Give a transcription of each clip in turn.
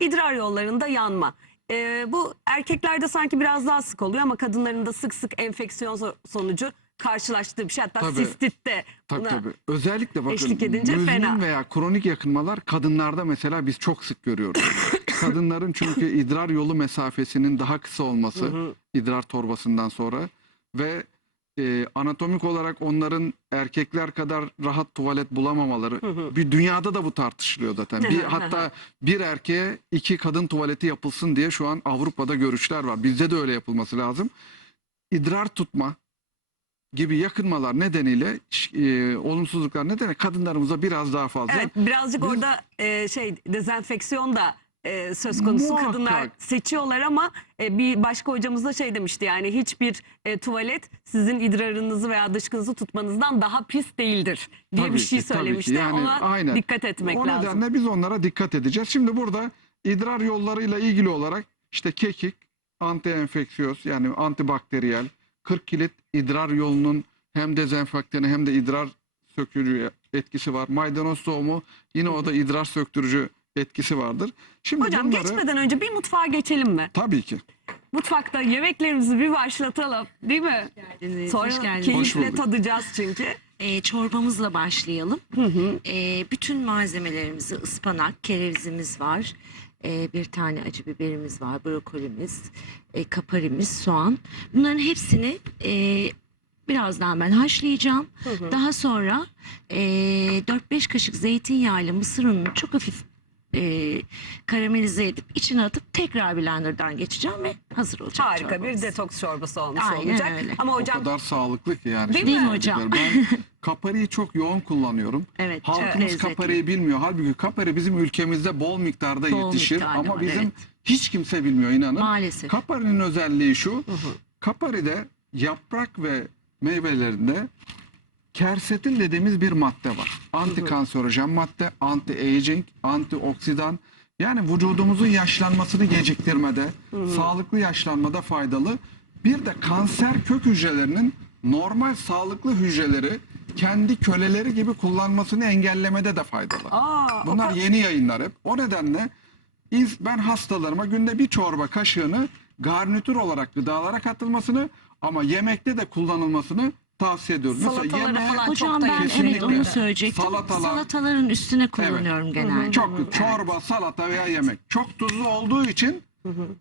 idrar yollarında yanma. Ee, bu erkeklerde sanki biraz daha sık oluyor ama kadınların da sık sık enfeksiyon so- sonucu karşılaştığı bir şey. Hatta Tabii. sistit de Tabii buna- tabii. Özellikle bakın eşlik edince müzmin fena. veya kronik yakınmalar kadınlarda mesela biz çok sık görüyoruz. Kadınların çünkü idrar yolu mesafesinin daha kısa olması idrar torbasından sonra ve e, anatomik olarak onların erkekler kadar rahat tuvalet bulamamaları bir dünyada da bu tartışılıyor zaten. Bir hatta bir erkeğe iki kadın tuvaleti yapılsın diye şu an Avrupa'da görüşler var. Bizde de öyle yapılması lazım. İdrar tutma gibi yakınmalar nedeniyle e, olumsuzluklar nedeniyle kadınlarımıza biraz daha fazla Evet birazcık Biz- orada e, şey dezenfeksiyon da e, söz konusu Muhakkak. kadınlar seçiyorlar ama e, bir başka hocamız da şey demişti yani hiçbir e, tuvalet sizin idrarınızı veya dışkınızı tutmanızdan daha pis değildir diye Tabii bir şey ki, tabii ki. söylemişti. Yani Ona aynen. dikkat etmek O lazım. nedenle biz onlara dikkat edeceğiz. Şimdi burada idrar yollarıyla ilgili olarak işte kekik, antienfeksiyos yani antibakteriyel, 40 kilit idrar yolunun hem dezenfektanı hem de idrar sökücü etkisi var. Maydanoz tohumu yine o da idrar söktürücü etkisi vardır. Şimdi Hocam bunları geçmeden önce bir mutfağa geçelim mi? tabii ki. Mutfakta yemeklerimizi bir başlatalım değil mi? geldiniz. Sonra Hoş geldiniz. Hoş keyifle tadacağız çünkü. Ee, çorbamızla başlayalım. Ee, bütün malzemelerimizi ıspanak, kerevizimiz var. Ee, bir tane acı biberimiz var, brokolimiz, e, kaparimiz, soğan. Bunların hepsini e, birazdan ben haşlayacağım. Daha sonra e, 4-5 kaşık zeytinyağıyla mısır ununu çok hafif e, karamelize edip içine atıp tekrar blenderdan geçeceğim ve hazır olacak Harika bir çorbamız. detoks çorbası olmuş Aynen olacak. öyle. Ama O hocam kadar sağlıklı ki yani. Değil Şimdi mi hocam? Ben kapariyi çok yoğun kullanıyorum. Evet, çok Halkımız lezzetli. kapariyi bilmiyor. Halbuki kapari bizim ülkemizde bol miktarda Bol yetişir miktarda ama var, bizim evet. hiç kimse bilmiyor inanın. Maalesef. Kaparinin özelliği şu. Kaparide yaprak ve meyvelerinde kersetin dediğimiz bir madde var. Antikanserojen madde, anti-aging, antioksidan. Yani vücudumuzun yaşlanmasını geciktirmede, sağlıklı yaşlanmada faydalı. Bir de kanser kök hücrelerinin normal sağlıklı hücreleri kendi köleleri gibi kullanmasını engellemede de faydalı. Aa, Bunlar ka- yeni yayınlar hep. O nedenle ins- ben hastalarıma günde bir çorba kaşığını garnitür olarak gıdalara katılmasını ama yemekte de kullanılmasını tavsiye ediyorum. Salatalara falan Hocam çok da ben Kesinlikle. evet onu söyleyecektim. Salatalar- Salataların üstüne kullanıyorum genelde. çok çorba, salata veya yemek çok tuzlu olduğu için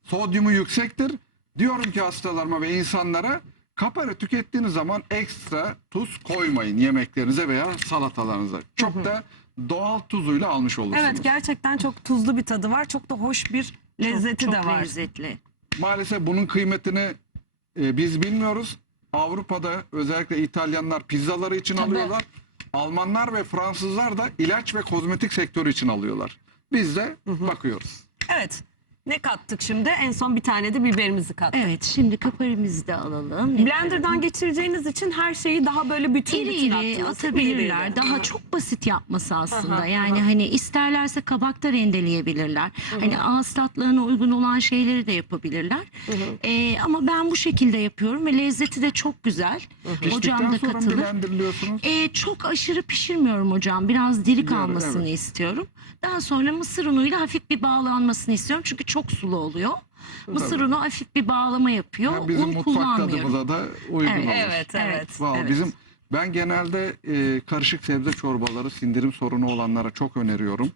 sodyumu yüksektir. Diyorum ki hastalarıma ve insanlara kapari tükettiğiniz zaman ekstra tuz koymayın yemeklerinize veya salatalarınıza. Çok da doğal tuzuyla almış olursunuz. Evet gerçekten çok tuzlu bir tadı var. Çok da hoş bir lezzeti çok de var. lezzetli. Maalesef bunun kıymetini e, biz bilmiyoruz. Avrupa'da özellikle İtalyanlar pizzaları için Tabii. alıyorlar. Almanlar ve Fransızlar da ilaç ve kozmetik sektörü için alıyorlar. Biz de bakıyoruz. Evet. Ne kattık şimdi? En son bir tane de biberimizi kattık. Evet şimdi kaparimizi de alalım. Blender'dan geçireceğiniz için her şeyi daha böyle bütün iri bütün iri attınız. İri atabilirler. iri. Daha çok basit yapması aslında. Aha, yani aha. hani isterlerse kabakta rendeleyebilirler. Hani ağız tatlarına uygun olan şeyleri de yapabilirler. Ee, ama ben bu şekilde yapıyorum ve lezzeti de çok güzel. Hocam Piştikten da sonra mı katılır. blenderlıyorsunuz? Ee, çok aşırı pişirmiyorum hocam. Biraz diri kalmasını evet. istiyorum. Daha sonra mısır unuyla hafif bir bağlanmasını istiyorum. Çünkü çok sulu oluyor. Mısır unu hafif bir bağlama yapıyor. Hem bizim Un mutfak kullanmıyorum. tadımıza da uygun Evet. olur. Evet evet. Evet. Vallahi evet. bizim ben genelde e, karışık sebze çorbaları sindirim sorunu olanlara çok öneriyorum.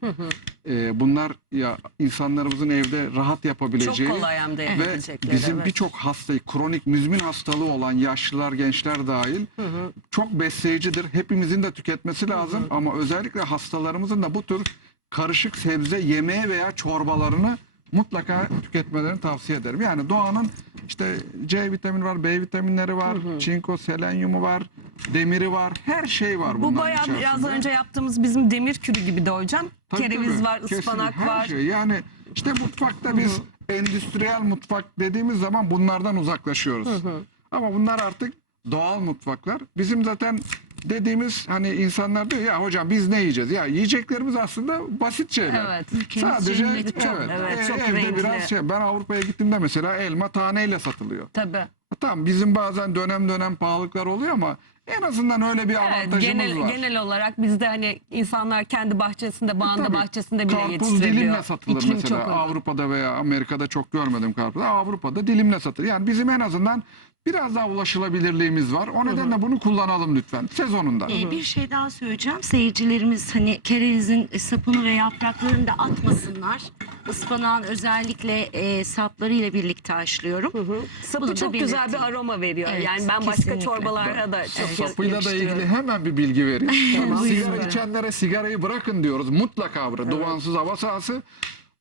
E, bunlar ya insanlarımızın evde rahat Çok yapabileceği kolay hem de ve yapabilecekleri, bizim evet. birçok hastayı kronik müzmin hastalığı olan yaşlılar, gençler dahil çok besleyicidir. Hepimizin de tüketmesi lazım ama özellikle hastalarımızın da bu tür karışık sebze yemeği veya çorbalarını mutlaka tüketmelerini tavsiye ederim. Yani doğanın işte C vitamini var, B vitaminleri var, çinko, selenyumu var, demiri var, her şey var Bu bunların bayağı içerisinde. biraz önce yaptığımız bizim demir kürü gibi de hocam. Tabii, Kereviz tabii. var, Kesinlikle ıspanak her var. Şey. Yani işte mutfakta biz endüstriyel mutfak dediğimiz zaman bunlardan uzaklaşıyoruz. Ama bunlar artık doğal mutfaklar. Bizim zaten dediğimiz hani insanlar diyor ya hocam biz ne yiyeceğiz? Ya yiyeceklerimiz aslında basit şeyler. Evet. Sadece çok. evet, Evet, e- çok evde renkli. biraz şey. Ben Avrupa'ya gittiğimde mesela elma taneyle satılıyor. Tabii. Tamam bizim bazen dönem dönem pahalılıklar oluyor ama En azından öyle bir Evet, avantajımız genel, var. genel olarak bizde hani insanlar kendi bahçesinde, bağında Tabii. bahçesinde bile Karpuz yetiştirebiliyor. dilimle satılır İklim mesela. çok. Avrupa'da veya Amerika'da çok görmedim karpuz. Avrupa'da dilimle satılır. Yani bizim en azından biraz daha ulaşılabilirliğimiz var. O nedenle bunu kullanalım lütfen sezonunda. Ee, bir şey daha söyleyeceğim. Seyircilerimiz hani kerevizin sapını ve yapraklarını da atmasınlar. Ispanağın özellikle e, saplarıyla birlikte haşlıyorum. Sapı Bunu da çok güzel belirteyim. bir aroma veriyor. Evet, yani ben başka kesinlikle. çorbalara da çok Sapıyla da ilgili hemen bir bilgi vereyim. Tamam. Sigara Buyurun. içenlere sigarayı bırakın diyoruz. Mutlaka bırakın. Duvansız hava sahası.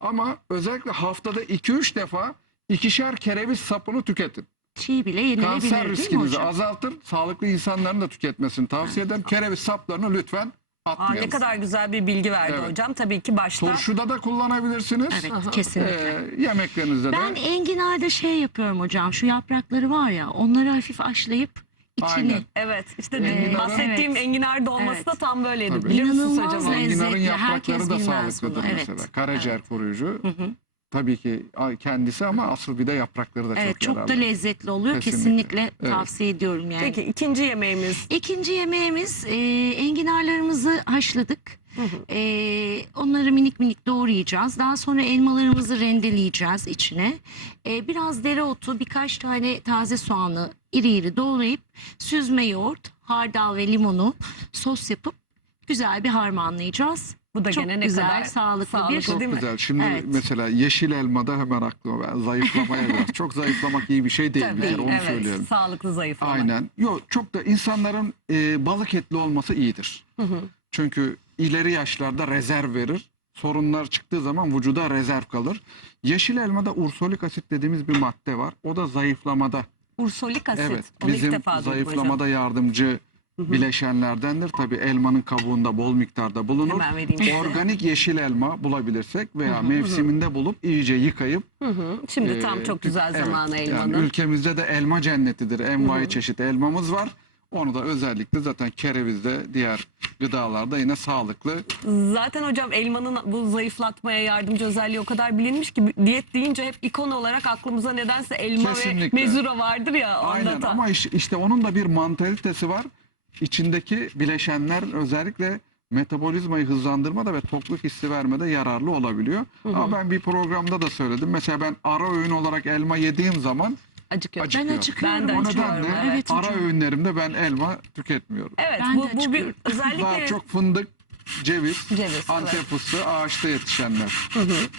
Ama özellikle haftada 2-3 defa ikişer kereviz sapını tüketin. Çiğ bile yenilebilir Kanser riskinizi azaltır. Sağlıklı insanların da tüketmesini tavsiye ederim. Kereviz saplarını lütfen Aa, atmayalım. ne kadar güzel bir bilgi verdi Evet. hocam. Tabii ki başta. Turşuda da kullanabilirsiniz. Evet kesinlikle. Ee, yemeklerinizde Ben de. enginarda şey yapıyorum hocam. Şu yaprakları var ya onları hafif aşlayıp içini. Aynen. Evet işte Enginarın- bahsettiğim Evet. enginar dolması Evet. da tam böyleydi. Tabii. Bilir misiniz İnanılmaz hocam? onu? lezzetli. Enginarın yaprakları herkes da bilmez sağlıklıdır bunu. Evet. mesela. Karaciğer koruyucu. Hı hı. Tabii ki kendisi ama asıl bir de yaprakları da Evet çok çok yararlı. da lezzetli oluyor. Kesinlikle. Kesinlikle, Evet. tavsiye ediyorum yani. Peki ikinci yemeğimiz. İkinci yemeğimiz e, enginarlarımızı haşladık. E, onları minik minik doğrayacağız. Daha sonra elmalarımızı rendeleyeceğiz içine. E, biraz dereotu, birkaç tane taze soğanı iri iri doğrayıp süzme yoğurt, hardal ve limonu sos yapıp güzel bir harmanlayacağız. Bu da Çok gene ne güzel, kadar sağlıklı bir- sağlıklı Çok değil mi? güzel. Şimdi Evet. mesela yeşil elmada hemen aklıma ben zayıflamaya biraz. Çok zayıflamak iyi bir şey değil bir Tabii, kere onu evet. söyleyelim. Sağlıklı zayıflamak. Aynen. Yok çok da insanların e, balık etli olması iyidir. Çünkü ileri yaşlarda rezerv verir. Sorunlar çıktığı zaman vücuda rezerv kalır. Yeşil elmada ursolik asit dediğimiz bir madde var. O da zayıflamada. Ursolik asit. Evet. Onu ilk Bizim defa duydum hocam. zayıflamada yardımcı bileşenlerdendir. Tabii elmanın kabuğunda bol miktarda bulunur. Organik yeşil elma bulabilirsek veya mevsiminde bulup iyice yıkayıp. Şimdi e, tam çok güzel evet, zamanı yani elmanın. ülkemizde de elma cennetidir. Envai çeşit elmamız var. Onu da özellikle zaten kerevizde diğer gıdalarda yine sağlıklı. Zaten hocam elmanın bu zayıflatmaya yardımcı özelliği o kadar bilinmiş ki diyet deyince hep ikon olarak aklımıza nedense elma Kesinlikle. ve mezura vardır ya. Aynen da. ama iş- işte onun da bir mantalitesi var. İçindeki bileşenler özellikle metabolizmayı hızlandırmada ve tokluk hissi vermede yararlı olabiliyor. Ama ben bir programda da söyledim. Mesela ben ara öğün olarak elma yediğim zaman Acıkıyor. Acık- Ben Acıkıyor. acıkıyorum Ben de o nedenle Evet ara hocam. öğünlerimde ben elma tüketmiyorum. Evet Ben bu, bu bir özellikle Daha çok fındık, ceviz, Ceviz, antep evet. fıstığı, ağaçta yetişenler.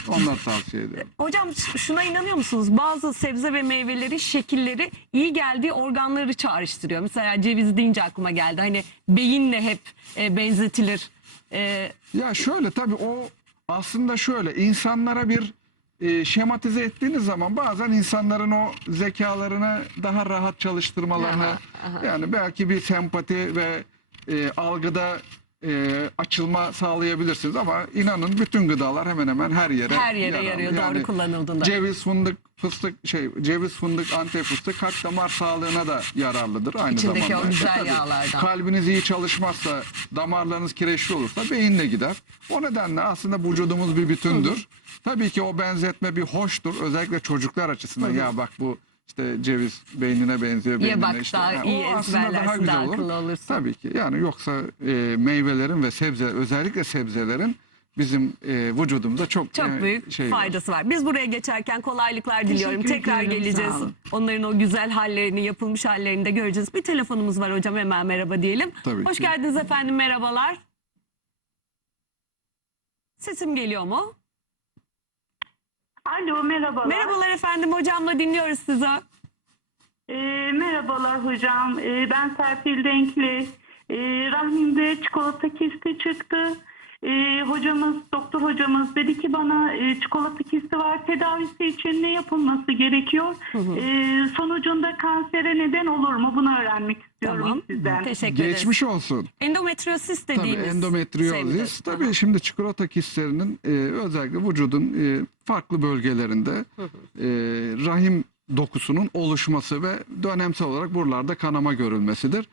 Onları tavsiye ediyorum. Hocam şuna inanıyor musunuz? Bazı sebze ve meyveleri, şekilleri iyi geldiği organları çağrıştırıyor. Mesela ceviz deyince aklıma geldi. Hani beyinle hep e, benzetilir. E, Ya şöyle tabii o aslında şöyle insanlara bir e, şematize ettiğiniz zaman bazen insanların o zekalarını daha rahat çalıştırmalarını Aha, aha. yani belki bir sempati ve e, algıda e, açılma sağlayabilirsiniz ama inanın bütün gıdalar hemen hemen her yere her yere yararlı. yarıyor doğru Yani kullanıldığında. Ceviz, fındık, fıstık şey ceviz, fındık, antep fıstık kalp damar sağlığına da yararlıdır aynı İçindeki zamanda. o güzel E, tabii yağlardan. Kalbiniz iyi çalışmazsa, damarlarınız kireçli olursa beyinle gider. O nedenle aslında vücudumuz bir bütündür. Tabii ki o benzetme bir hoştur. Özellikle çocuklar açısından ya bak bu işte ceviz beynine benziyor. Ye beynine bak işte. daha Ha, iyi o aslında daha ezberlersin, güzel daha olur. akıllı olursun. Tabii ki yani yoksa e, meyvelerin ve sebze özellikle sebzelerin bizim e, vücudumuza çok Çok e, büyük şey var. faydası var. Biz buraya geçerken kolaylıklar diliyorum. Tekrar ediyorum, geleceğiz. sağ olun. Onların o güzel hallerini, yapılmış hallerini de göreceğiz. Bir telefonumuz var hocam hemen merhaba diyelim. Tabii Hoş ki. geldiniz efendim merhabalar. Sesim geliyor mu? Alo merhabalar. Merhabalar efendim hocamla dinliyoruz sizi. Ee, merhabalar hocam. Ee, ben Serpil Denkli. Ee, rahmimde çikolata kisti çıktı. Ee, hocamız, doktor hocamız dedi ki bana e, çikolata kisti var. Tedavisi için ne yapılması gerekiyor? Ee, sonucunda kansere neden olur mu? Bunu öğrenmek istiyorum Tamam. sizden. Teşekkür ederiz. Geçmiş olsun. Endometriosis Tabii dediğimiz endometriyozis. sebze. Tabii şimdi çikolata kistlerinin e, özellikle vücudun e, farklı bölgelerinde e, rahim dokusunun oluşması ve dönemsel olarak buralarda kanama görülmesidir.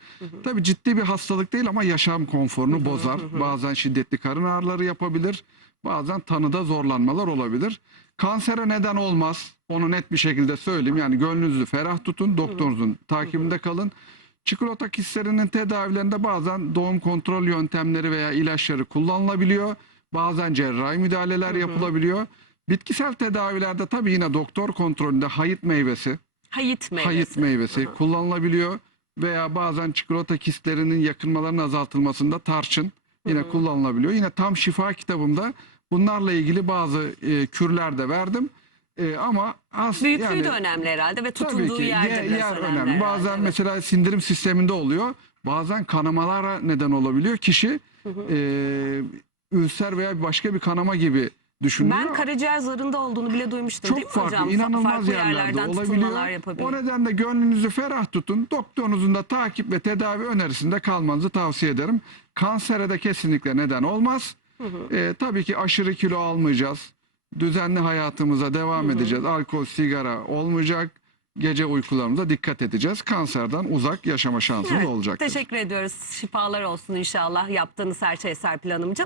Tabii ciddi bir hastalık değil ama yaşam konforunu bozar. Bazen şiddetli karın ağrıları yapabilir. Bazen tanıda zorlanmalar olabilir. Kansere neden olmaz. Onu net bir şekilde söyleyeyim. Yani gönlünüzü ferah tutun. Doktorunuzun takibinde kalın. Çikolata kistlerinin tedavilerinde bazen doğum kontrol yöntemleri veya ilaçları kullanılabiliyor. Bazen cerrahi müdahaleler yapılabiliyor. Bitkisel tedavilerde tabii yine doktor kontrolünde hayıt meyvesi, Hayıt meyvesi. hayıt meyvesi kullanılabiliyor veya bazen çikolata kistlerinin yakınmalarının azaltılmasında tarçın yine kullanılabiliyor. Yine tam şifa kitabımda bunlarla ilgili bazı e, kürler de verdim. E, ama az Büyüklüğü yani, de önemli herhalde ve Tabii tutulduğu ki yerde yer, yer önemli. önemli. Bazen evet. mesela sindirim sisteminde oluyor. Bazen kanamalara neden olabiliyor. Kişi e, ülser veya başka bir kanama gibi düşünüyor. Ben karaciğer zarında olduğunu bile duymuştum Çok değil mi farklı, hocam? İnanılmaz farklı yerlerde olabiliyor. O nedenle gönlünüzü ferah tutun. Doktorunuzun da takip ve tedavi önerisinde kalmanızı tavsiye ederim. Kansere de kesinlikle neden olmaz. Ee, tabii ki aşırı kilo almayacağız. Düzenli hayatımıza devam edeceğiz. Alkol, sigara olmayacak. Gece uykularımıza dikkat edeceğiz. Kanserden uzak yaşama şansımız Evet, olacaktır. Teşekkür ediyoruz. Şifalar olsun inşallah yaptığınız her şey Serpil Hanımcığım.